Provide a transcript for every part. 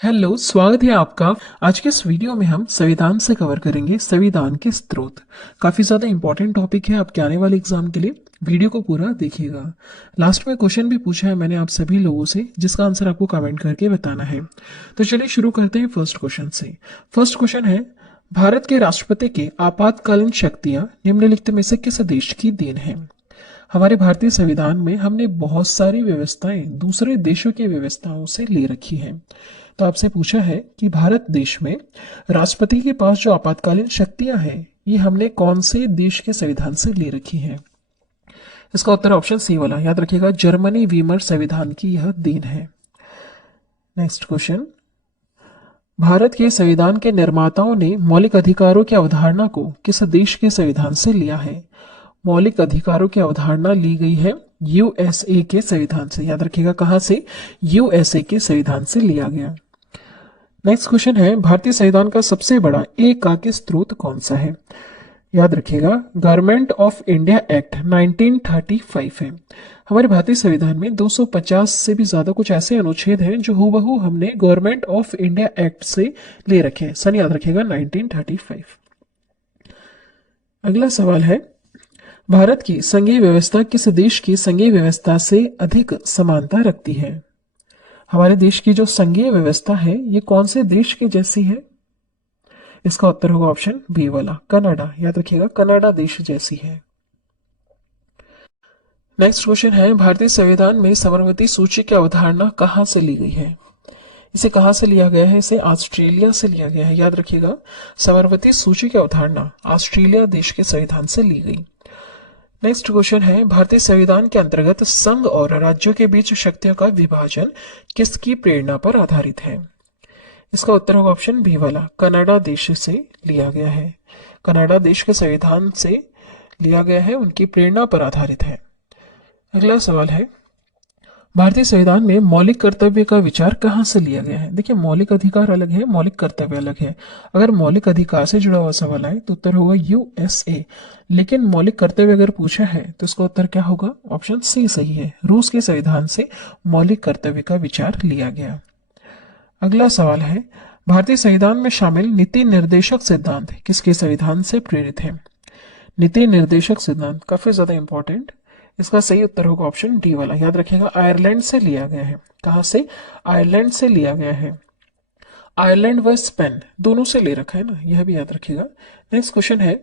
Hello, स्वागत है आपका। आज के इस वीडियो में हम संविधान से कवर करेंगे संविधान के स्रोत। काफी ज्यादा इंपॉर्टेंट टॉपिक है आपके आने वाले एग्जाम के लिए। वीडियो को पूरा देखिएगा। लास्ट में क्वेश्चन भी पूछा है मैंने आप सभी लोगों से, जिसका आंसर आपको कमेंट करके बताना है। तो चलिए शुरू करते हैं फर्स्ट क्वेश्चन से। फर्स्ट क्वेश्चन है, भारत के राष्ट्रपति के आपातकालीन शक्तियां निम्नलिखित में से किस देश की देन है? हमारे भारतीय संविधान में हमने बहुत सारी व्यवस्थाएं दूसरे देशों की व्यवस्थाओं से ले रखी हैं। तो आपसे पूछा है कि भारत देश में राष्ट्रपति के पास जो आपातकालीन शक्तियां हैं, ये हमने कौन से देश के संविधान से ले रखी हैं? इसका उत्तर ऑप्शन सी वाला, याद रखिएगा, जर्मनी वीमर संविधान की यह देन है। नेक्स्ट क्वेश्चन, भारत के संविधान के निर्माताओं ने मौलिक अधिकारों की अवधारणा को किस देश के संविधान से लिया है? मौलिक अधिकारों की अवधारणा ली गई है यूएसए के संविधान से। याद रखिएगा, कहां से? यूएसए के संविधान से लिया गया। नेक्स्ट क्वेश्चन है, भारतीय संविधान का सबसे बड़ा एकाकी स्रोत कौन सा है? याद रखिएगा, गवर्नमेंट ऑफ इंडिया एक्ट 1935 है। हमारे भारतीय संविधान में 250 से भी ज्यादा कुछ ऐसे अनुच्छेद हैं जो हूबहू हमने गवर्नमेंट ऑफ इंडिया एक्ट से ले रखे हैं। सन याद रखिएगा 1935। अगला सवाल है, भारत की संघीय व्यवस्था किस देश की संघीय व्यवस्था से अधिक समानता रखती है? हमारे देश की जो संघीय व्यवस्था है ये कौन से देश के जैसी है? इसका उत्तर होगा ऑप्शन बी वाला, कनाडा। याद रखिएगा, कनाडा देश जैसी है। नेक्स्ट क्वेश्चन है, भारतीय संविधान में साबरमती सूची की अवधारणा कहां से ली गई है? इसे कहां से लिया गया है? इसे ऑस्ट्रेलिया से लिया गया है। याद रखिएगा, साबरमती सूची की अवधारणा ऑस्ट्रेलिया देश के संविधान से ली गई। नेक्स्ट क्वेश्चन है, भारतीय संविधान के अंतर्गत संघ और राज्यों के बीच शक्तियों का विभाजन किसकी प्रेरणा पर आधारित है? इसका उत्तर होगा ऑप्शन बी वाला, कनाडा देश से लिया गया है। कनाडा देश के संविधान से लिया गया है, उनकी प्रेरणा पर आधारित है। अगला सवाल है, भारतीय संविधान में मौलिक कर्तव्य का विचार कहां से लिया गया है? देखिए, मौलिक अधिकार अलग है, मौलिक कर्तव्य अलग है। अगर मौलिक अधिकार से जुड़ा हुआ सवाल आए तो उत्तर होगा यूएसए। लेकिन मौलिक कर्तव्य अगर पूछा है तो इसका उत्तर क्या होगा? ऑप्शन सी सही है, रूस के संविधान से मौलिक कर्तव्य का विचार लिया गया। अगला सवाल है, भारतीय संविधान में शामिल नीति निर्देशक सिद्धांत किसके संविधान से प्रेरित है? नीति निर्देशक सिद्धांत काफी ज्यादा इंपॉर्टेंट। इसका सही उत्तर होगा ऑप्शन डी वाला। याद रखिएगा, आयरलैंड से लिया गया है। कहां से? आयरलैंड से लिया गया है। आयरलैंड व स्पेन दोनों से ले रखा है ना, यह भी याद रखिएगा। नेक्स्ट क्वेश्चन है,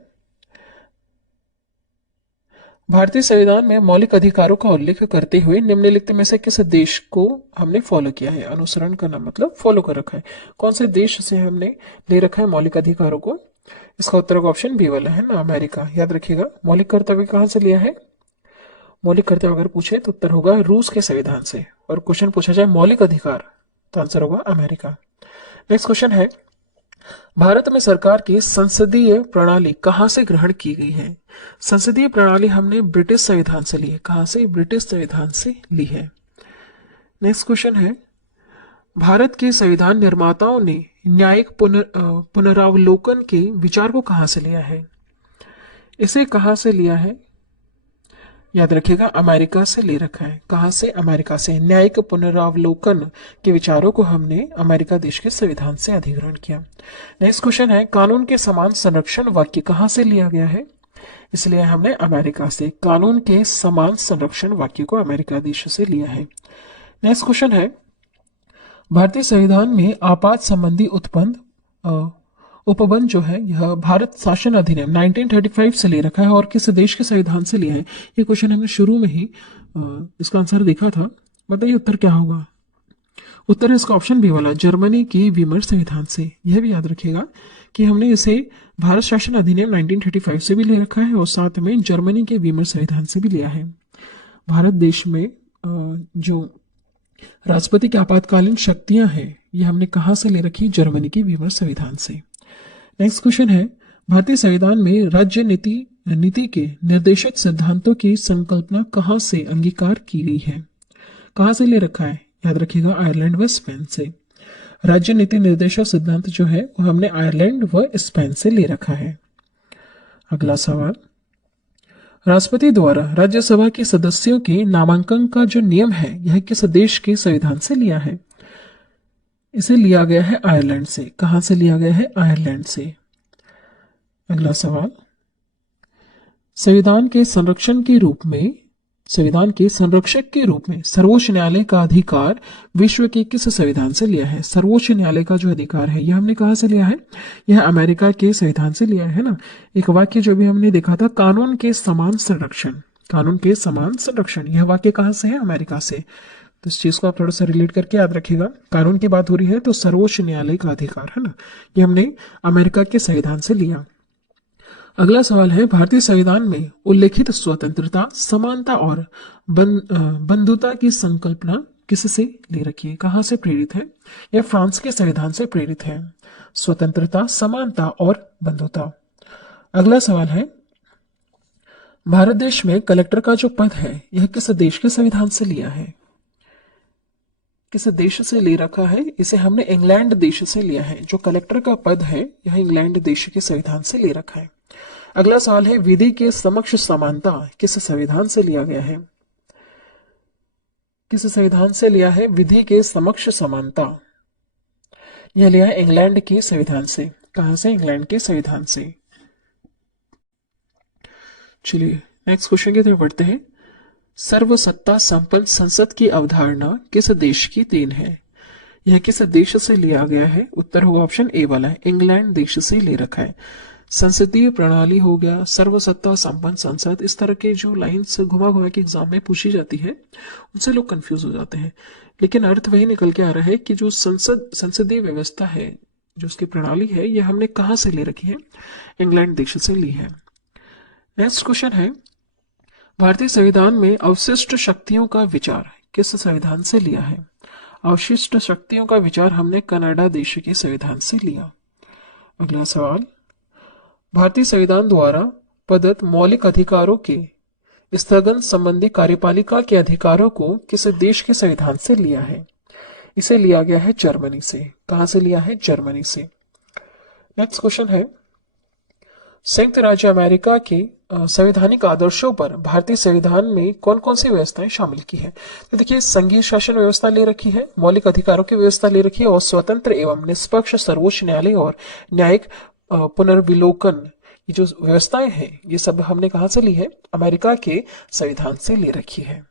भारतीय संविधान में मौलिक अधिकारों का उल्लेख करते हुए निम्नलिखित में से किस देश को हमने फॉलो किया है? अनुसरण करना मतलब फॉलो कर रखा है। कौन से देश से हमने ले रखा है मौलिक अधिकारों को? इसका उत्तर होगा ऑप्शन बी वाला, है ना, अमेरिका। याद रखिएगा, मौलिक कर्तव्य कहां से लिया है? मौलिक कर्तव्य अगर पूछे तो उत्तर होगा रूस के संविधान से। और क्वेश्चन पूछा जाए मौलिक अधिकार तो आंसर होगा अमेरिका। नेक्स्ट क्वेश्चन है, भारत में सरकार की संसदीय प्रणाली कहां से ग्रहण की गई है? संसदीय प्रणाली हमने ब्रिटिश संविधान से ली है। कहां से? ब्रिटिश संविधान से ली है। नेक्स्ट क्वेश्चन है, भारत के संविधान निर्माताओं ने न्यायिक पुनरावलोकन के विचार को कहां से लिया है? इसे कहां से लिया है? याद रखिएगा, अमेरिका से ले रखा है। कहां से? अमेरिका से। न्यायिक पुनरावलोकन के विचारों को हमने अमेरिका देश के संविधान से अधिग्रहण किया। नेक्स्ट क्वेश्चन है, कानून के समान संरक्षण वाक्य कहां से लिया गया है? इसलिए हमने अमेरिका से। कानून के समान संरक्षण वाक्य को अमेरिका देश से लिया है। नेक्स्ट क्वेश्चन है, भारतीय संविधान में आपात संबंधी उपबंध जो है यह भारत शासन अधिनियम 1935 से ले रखा है और किस देश के संविधान से लिया है? ये क्वेश्चन हमने शुरू में ही इसका आंसर देखा था। बताइए उत्तर क्या होगा? उत्तर है इसका ऑप्शन बी वाला, जर्मनी की वीमर संविधान से। यह भी याद रखिएगा कि हमने इसे भारत शासन अधिनियम 1935 से भी ले रखा है और साथ में जर्मनी के वीमर संविधान से भी लिया है। भारत देश में जो राष्ट्रपति की आपातकालीन शक्तियां हैं ये हमने कहां से ले रखी? जर्मनी की वीमर संविधान से। नेक्स्ट क्वेश्चन है, भारतीय संविधान में राज्य नीति के निर्देशक सिद्धांतों की संकल्पना कहां से अंगीकार की गई है? कहां से ले रखा है? याद रखिएगा, आयरलैंड व स्पेन से। राज्य नीति निर्देशक सिद्धांत जो है वो हमने आयरलैंड व स्पेन से ले रखा है। अगला सवाल, राष्ट्रपति द्वारा राज्यसभा के सदस्यों के नामांकन का जो नियम है यह किस देश के संविधान से लिया है? इसे लिया गया है आयरलैंड से। कहां से लिया गया है? आयरलैंड से। अगला सवाल, संविधान के संरक्षण के रूप में संविधान के संरक्षक के रूप में सर्वोच्च न्यायालय का अधिकार विश्व के किस संविधान से लिया है? सर्वोच्च न्यायालय का जो अधिकार है यह हमने कहां से लिया है? यह अमेरिका के संविधान से लिया है ना। एक वाक्य जो भी हमने देखा था, कानून के समान संरक्षण, कानून के समान संरक्षण, यह वाक्य कहां से है? अमेरिका से। तो इस चीज को आप थोड़ा सा रिलेट करके याद रखिएगा। कानून की बात हो रही है तो सर्वोच्च न्यायालय का अधिकार है ना, ये हमने अमेरिका के संविधान से लिया। अगला सवाल है, भारतीय संविधान में उल्लेखित स्वतंत्रता, समानता और बंधुता की संकल्पना किससे ले रखी है? कहां से प्रेरित है? यह फ्रांस के संविधान से प्रेरित है। स्वतंत्रता, समानता और बंधुता। अगला सवाल है, भारत देश में कलेक्टर का जो पद है यह किस देश के संविधान से लिया है? किस देश से ले रखा है? इसे हमने इंग्लैंड देश से लिया है। जो कलेक्टर का पद है यह इंग्लैंड देश के संविधान से ले रखा है। अगला सवाल है, विधि के समक्ष समानता किस संविधान से लिया गया है? किस संविधान से लिया है विधि के समक्ष समानता? यह लिया है इंग्लैंड के संविधान से। कहां से? इंग्लैंड के संविधान से। चलिए नेक्स्ट क्वेश्चन की तरफ बढ़ते हैं। सर्वसत्ता संपन्न संसद की अवधारणा किस देश की देन है? यह किस देश से लिया गया है? उत्तर होगा ऑप्शन ए वाला है, इंग्लैंड देश से ले रखा है। संसदीय प्रणाली हो गया, सर्वसत्ता संपन्न संसद, इस तरह के जो लाइन्स घुमा घुमा के एग्जाम में पूछी जाती है उनसे लोग कंफ्यूज हो जाते हैं, लेकिन अर्थ वही निकल के आ रहा है कि जो संसदीय व्यवस्था है, जो उसकी प्रणाली है, यह हमने कहाँ से ले रखी है? इंग्लैंड देश से ली है। नेक्स्ट क्वेश्चन है, भारतीय संविधान में अवशिष्ट शक्तियों का विचार किस संविधान से लिया है? अवशिष्ट शक्तियों का विचार हमने कनाडा देश के संविधान से लिया। अगला सवाल, भारतीय संविधान द्वारा प्रदत्त मौलिक अधिकारों के स्थगन संबंधी कार्यपालिका के अधिकारों को किस देश के संविधान से लिया है? इसे लिया गया है जर्मनी से। कहां से लिया है? जर्मनी से। नेक्स्ट क्वेश्चन है, संयुक्त राज्य अमेरिका के संवैधानिक आदर्शों पर भारतीय संविधान में कौन कौन सी व्यवस्थाएं शामिल की है? तो देखिए, संघीय शासन व्यवस्था ले रखी है, मौलिक अधिकारों की व्यवस्था ले रखी है, और स्वतंत्र एवं निष्पक्ष सर्वोच्च न्यायालय और न्यायिक पुनर्विलोकन, ये जो व्यवस्थाएं हैं ये सब हमने कहां से ली है? अमेरिका के संविधान से ले रखी है।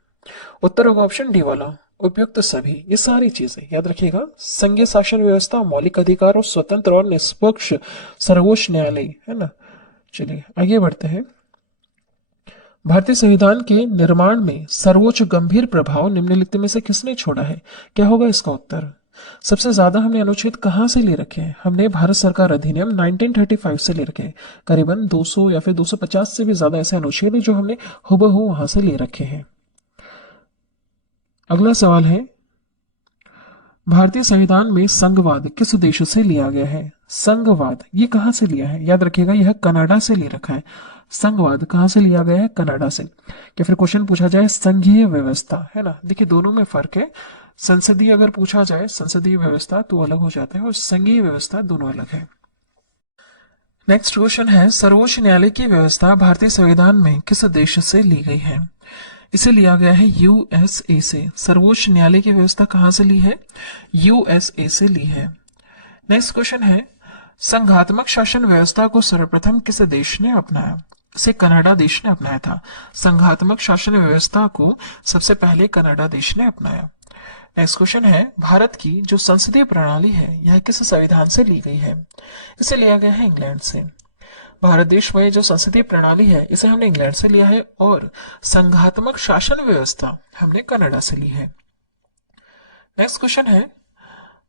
उत्तर होगा ऑप्शन डी वाला, उपयुक्त सभी। ये सारी चीजें याद रखिएगा, संघीय शासन व्यवस्था, मौलिक अधिकार और स्वतंत्र और निष्पक्ष सर्वोच्च न्यायालय, है ना। चलिए आगे बढ़ते हैं। भारतीय संविधान के निर्माण में सर्वोच्च गंभीर प्रभाव निम्नलिखित में से किसने छोड़ा है? क्या होगा इसका उत्तर? सबसे ज्यादा हमने अनुच्छेद कहां से ले रखे हैं? हमने भारत सरकार अधिनियम 1935 से ले रखे हैं। करीबन 200 या फिर 250 से भी ज्यादा ऐसे अनुच्छेद हैं जो हमने हुबहू वहां से ले रखे हैं। अगला सवाल है, भारतीय संविधान में संघवाद किस देश से लिया गया है? संघवाद ये कहां से लिया है? याद रखिएगा, यह कनाडा से ले रखा है। संघवाद कहां से लिया गया है? कनाडा से। या फिर क्वेश्चन पूछा जाए संघीय व्यवस्था, है ना, देखिए दोनों में फर्क है। संसदीय अगर पूछा जाए, संसदीय व्यवस्था तो अलग हो जाता है, और संघीय व्यवस्था दोनों अलग है। नेक्स्ट क्वेश्चन है, सर्वोच्च न्यायालय की व्यवस्था भारतीय संविधान में किस देश से ली गई है? इसे लिया गया है यूएसए से। सर्वोच्च न्यायालय की व्यवस्था कहां से ली है? यूएसए से ली है। नेक्स्ट क्वेश्चन है, संघात्मक शासन व्यवस्था को सर्वप्रथम किस देश ने अपनाया? इसे कनाडा देश ने अपनाया था। संघात्मक शासन व्यवस्था को सबसे पहले कनाडा देश ने अपनाया। नेक्स्ट क्वेश्चन है, भारत की जो संसदीय प्रणाली है यह किस संविधान से ली गई है? इसे लिया गया है इंग्लैंड से। भारत देश में जो संसदीय प्रणाली है इसे हमने इंग्लैंड से लिया है, और संघात्मक शासन व्यवस्था हमने कनाडा से ली है। नेक्स्ट क्वेश्चन है,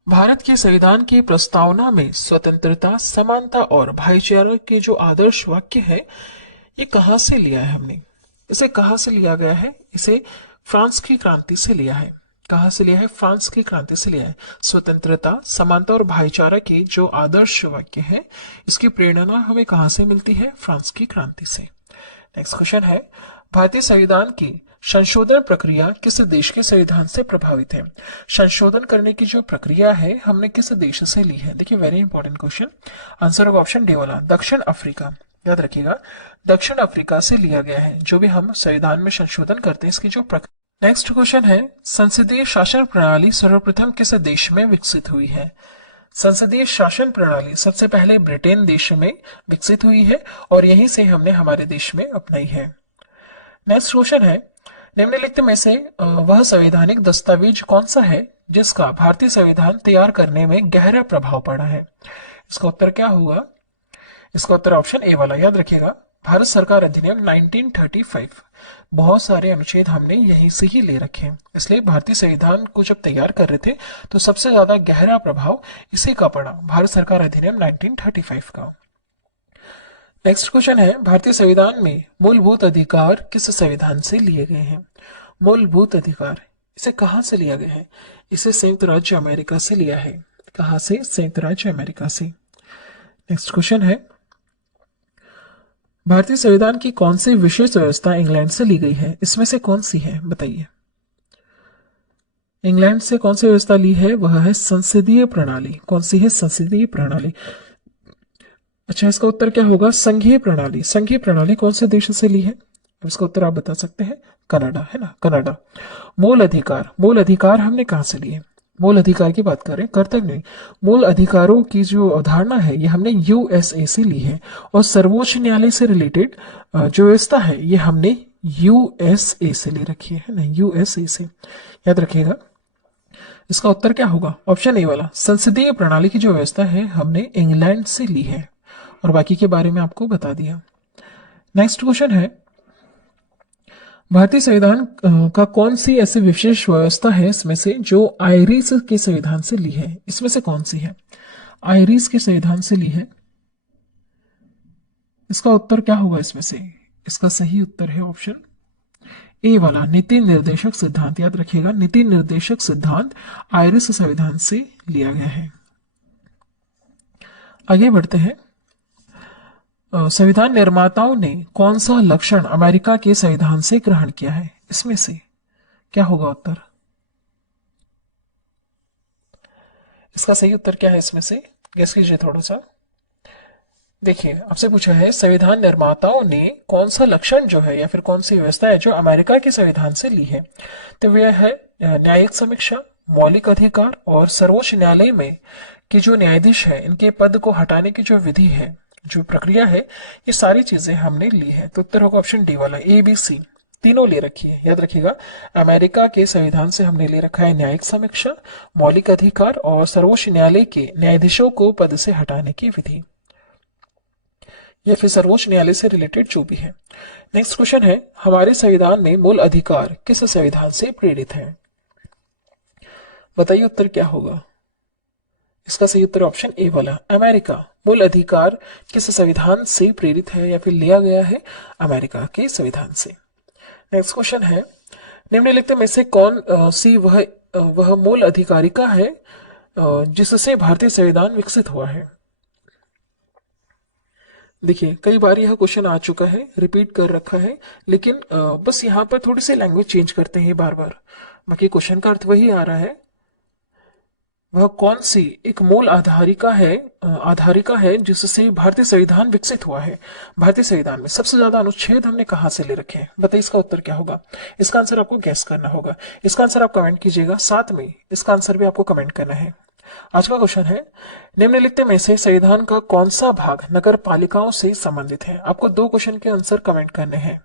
भारत के संविधान की प्रस्तावना में स्वतंत्रता, समानता और भाईचारा के जो आदर्श वाक्य है ये कहां से लिया है हमने? इसे कहां से लिया गया है? इसे फ्रांस की क्रांति से लिया है। कहां से लिया है? फ्रांस की क्रांति से लिया है। स्वतंत्रता, समानता और भाईचारा के जो आदर्श वाक्य है इसकी प्रेरणा हमें कहां से मिलती है? फ्रांस की क्रांति से। नेक्स्ट क्वेश्चन है, भारतीय संविधान की संशोधन प्रक्रिया किस देश के संविधान से प्रभावित है? संशोधन करने की जो प्रक्रिया है हमने किस देश से ली है? देखिए वेरी इंपॉर्टेंट क्वेश्चन। आंसर होगा ऑप्शन डी वाला, दक्षिण अफ्रीका। याद रखिएगा, दक्षिण अफ्रीका से लिया गया है। जो भी हम संविधान में संशोधन करते हैं इसकी जो नेक्स्ट क्वेश्चन है, संसदीय शासन प्रणाली सर्वप्रथम किस देश में विकसित हुई है? संसदीय शासन प्रणाली सबसे पहले ब्रिटेन देश में विकसित हुई है और यहीं से हमने हमारे देश में अपनाई है। नेक्स्ट क्वेश्चन है, निम्नलिखित में से वह संवैधानिक दस्तावेज कौन सा है जिसका भारतीय संविधान तैयार करने में गहरा प्रभाव पड़ा है? इसका उत्तर क्या होगा? इसका उत्तर ऑप्शन ए वाला, याद रखिएगा, भारत सरकार अधिनियम 1935। बहुत सारे अनुच्छेद हमने यहीं से ही ले रखे हैं, इसलिए भारतीय संविधान को जब तैयार कर रहे थे तो सबसे ज्यादा गहरा प्रभाव इसी का पड़ा, भारत सरकार अधिनियम 1935 का। नेक्स्ट क्वेश्चन है, भारतीय संविधान में मूलभूत अधिकार किस संविधान से लिए गए हैं? मूलभूत अधिकार इसे कहां से लिया गया है? इसे संयुक्त राज्य अमेरिका से लिया है। कहां से? संयुक्त राज्य अमेरिका से। नेक्स्ट क्वेश्चन है, भारतीय संविधान की कौन सी विशेष व्यवस्था इंग्लैंड से ली गई है? इसमें से कौन सी है, बताइए। इंग्लैंड से कौन सी व्यवस्था ली है? वह है संसदीय प्रणाली। कौन सी है? संसदीय प्रणाली। अच्छा, इसका उत्तर क्या होगा? संघीय प्रणाली। संघीय प्रणाली कौन से देश से ली है? अब इसका उत्तर आप बता सकते हैं, कनाडा, है ना, कनाडा। मूल अधिकार, मूल अधिकार हमने कहां से लिए? मूल अधिकार की बात करें, कर्तव्य नहीं, मूल अधिकारों की जो अवधारणा है ये हमने यूएसए से ली है। और सर्वोच्च न्यायालय से रिलेटेड जो व्यवस्था है ये हमने यूएसए से ले रखी है ना, यूएसए से, याद रखिएगा। इसका उत्तर क्या होगा? ऑप्शन ए वाला, संसदीय प्रणाली की जो व्यवस्था है हमने इंग्लैंड से ली है और बाकी के बारे में आपको बता दिया। नेक्स्ट क्वेश्चन है, भारतीय संविधान का कौन सी ऐसी विशेष व्यवस्था है इसमें से जो आयरिश के संविधान से ली है? इसमें से कौन सी है? आयरिश के संविधान से ली है। इसका उत्तर क्या होगा इसमें से? इसका सही उत्तर है ऑप्शन ए वाला, नीति निर्देशक सिद्धांत। याद रखिएगा, नीति निर्देशक सिद्धांत आयरिश संविधान से लिया गया है। आगे बढ़ते हैं, संविधान निर्माताओं ने कौन सा लक्षण अमेरिका के संविधान से ग्रहण किया है? इसमें से क्या होगा उत्तर? इसका सही उत्तर क्या है इसमें से? गेस कीजिए थोड़ा सा। देखिए, आपसे पूछा है संविधान निर्माताओं ने कौन सा लक्षण जो है या फिर कौन सी व्यवस्था है जो अमेरिका के संविधान से ली है, तो वह है न्यायिक समीक्षा, मौलिक अधिकार और सर्वोच्च न्यायालय में के जो न्यायाधीश है इनके पद को हटाने की जो विधि है, जो प्रक्रिया है, ये सारी चीजें हमने ली है। तो उत्तर होगा ऑप्शन डी वाला, ए बी सी तीनों ले रखी है। याद रखिएगा, अमेरिका के संविधान से हमने ले रखा है न्यायिक समीक्षा, मौलिक अधिकार और सर्वोच्च न्यायालय के न्यायाधीशों को पद से हटाने की विधि, या फिर सर्वोच्च न्यायालय से रिलेटेड जो भी है। नेक्स्ट क्वेश्चन है, हमारे संविधान में मूल अधिकार किस संविधान से प्रेरित है? बताइए उत्तर क्या होगा? इसका सही उत्तर ऑप्शन ए वाला, अमेरिका। मूल अधिकार किस संविधान से प्रेरित है या फिर लिया गया है? अमेरिका के संविधान से। नेक्स्ट क्वेश्चन है, निम्नलिखित में से कौन सी वह मूल अधिकारिका है जिससे भारतीय संविधान विकसित हुआ है? देखिए, कई बार यह क्वेश्चन आ चुका है, रिपीट कर रखा है, लेकिन बस यहाँ पर थोड़ी सी लैंग्वेज चेंज करते हैं बार बार, बाकी क्वेश्चन का अर्थ वही आ रहा है। वह कौन सी एक मूल आधारिका है जिससे भारतीय संविधान विकसित हुआ है? भारतीय संविधान में सबसे ज्यादा अनुच्छेद हमने कहां से ले रखे हैं? बताइए इसका उत्तर क्या होगा? इसका आंसर आपको गैस करना होगा। इसका आंसर आप कमेंट कीजिएगा, साथ में इसका आंसर भी आपको कमेंट करना है। आज का क्वेश्चन है, निम्नलिखित में से संविधान का कौन सा भाग नगर पालिकाओं से संबंधित है? आपको 2 क्वेश्चन के आंसर कमेंट करने हैं।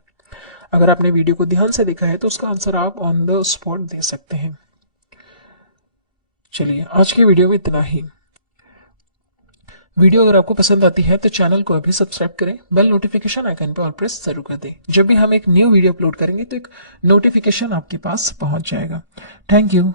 अगर आपने वीडियो को ध्यान से देखा है तो उसका आंसर आप ऑन द स्पॉट दे सकते हैं। चलिए, आज की वीडियो में इतना ही। वीडियो अगर आपको पसंद आती है तो चैनल को अभी सब्सक्राइब करें, बेल नोटिफिकेशन आइकन पर ऑल प्रेस जरूर कर दें। जब भी हम एक न्यू वीडियो अपलोड करेंगे तो एक नोटिफिकेशन आपके पास पहुंच जाएगा। Thank you.